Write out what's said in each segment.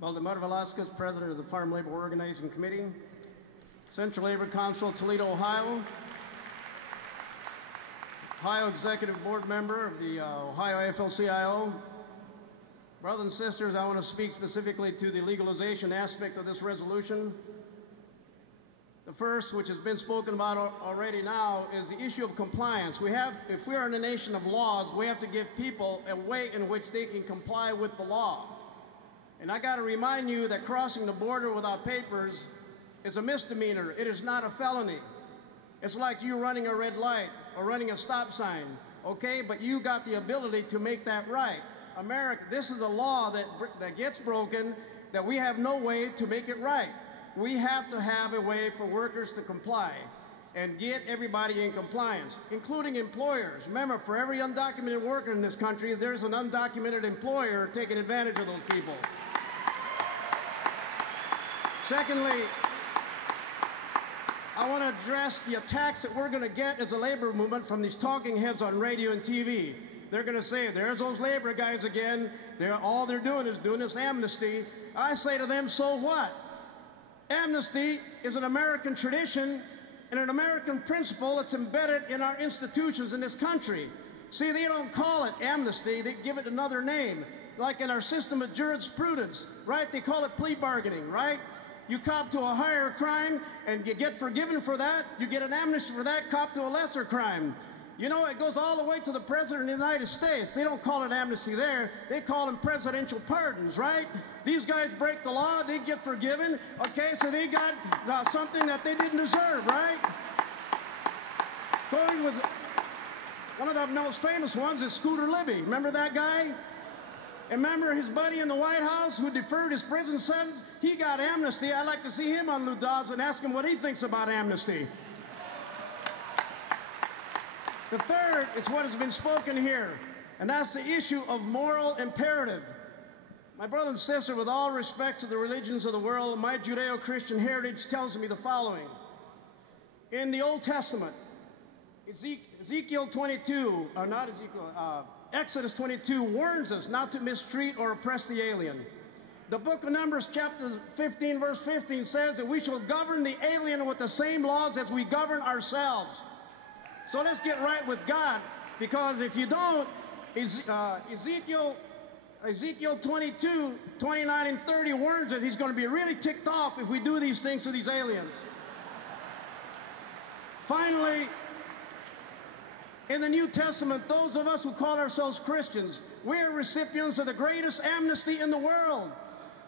Baldemar Velasquez, President of the Farm Labor Organizing Committee, Central Labor Council, Toledo, Ohio, Ohio Executive Board Member of the Ohio AFL-CIO. Brothers and sisters, I want to speak specifically to the legalization aspect of this resolution. The first, which has been spoken about already now, is the issue of compliance. If we are in a nation of laws, we have to give people a way in which they can comply with the law. And I got to remind you that crossing the border without papers is a misdemeanor. It is not a felony. It's like you running a red light or running a stop sign, okay? But you got the ability to make that right. America, this is a law that gets broken, that we have no way to make it right. We have to have a way for workers to comply and get everybody in compliance, including employers. Remember, for every undocumented worker in this country, there's an undocumented employer taking advantage of those people. Secondly, I want to address the attacks that we're going to get as a labor movement from these talking heads on radio and TV. They're going to say, there's those labor guys again. All they're doing is doing this amnesty. I say to them, so what? Amnesty is an American tradition and an American principle that's embedded in our institutions in this country. See, they don't call it amnesty. They give it another name. Like in our system of jurisprudence, right? They call it plea bargaining, right? You cop to a higher crime and you get forgiven for that. You get an amnesty for that, cop to a lesser crime. You know, it goes all the way to the President of the United States. They don't call it amnesty there. They call them presidential pardons, right? These guys break the law, they get forgiven. Okay, so they got something that they didn't deserve, right? Going with one of the most famous ones is Scooter Libby. Remember that guy? And remember his buddy in the White House who deferred his prison sentence? He got amnesty. I'd like to see him on Lou Dobbs and ask him what he thinks about amnesty. The third is what has been spoken here, and that's the issue of moral imperative. My brother and sister, with all respect to the religions of the world, my Judeo-Christian heritage tells me the following. In the Old Testament, Ezekiel 22, or not Ezekiel, Exodus 22 warns us not to mistreat or oppress the alien. The book of Numbers, chapter 15, verse 15 says that we shall govern the alien with the same laws as we govern ourselves. So let's get right with God, because if you don't, Ezekiel 22, 29 and 30 warns us he's going to be really ticked off if we do these things to these aliens. Finally, in the New Testament, those of us who call ourselves Christians, we are recipients of the greatest amnesty in the world.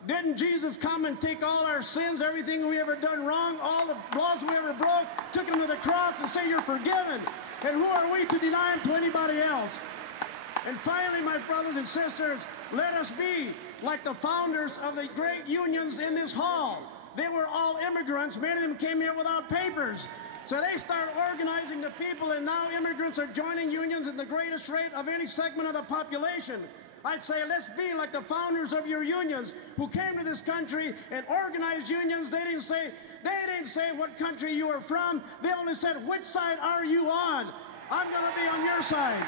Didn't Jesus come and take all our sins, everything we ever done wrong, all the laws we ever broke, took him to the cross and say, you're forgiven? And who are we to deny him to anybody else? And finally, my brothers and sisters, let us be like the founders of the great unions in this hall. They were all immigrants. Many of them came here without papers. So they start organizing the people, and now immigrants are joining unions at the greatest rate of any segment of the population. I'd say let's be like the founders of your unions who came to this country and organized unions. They didn't say what country you are from. They only said, which side are you on? I'm going to be on your side.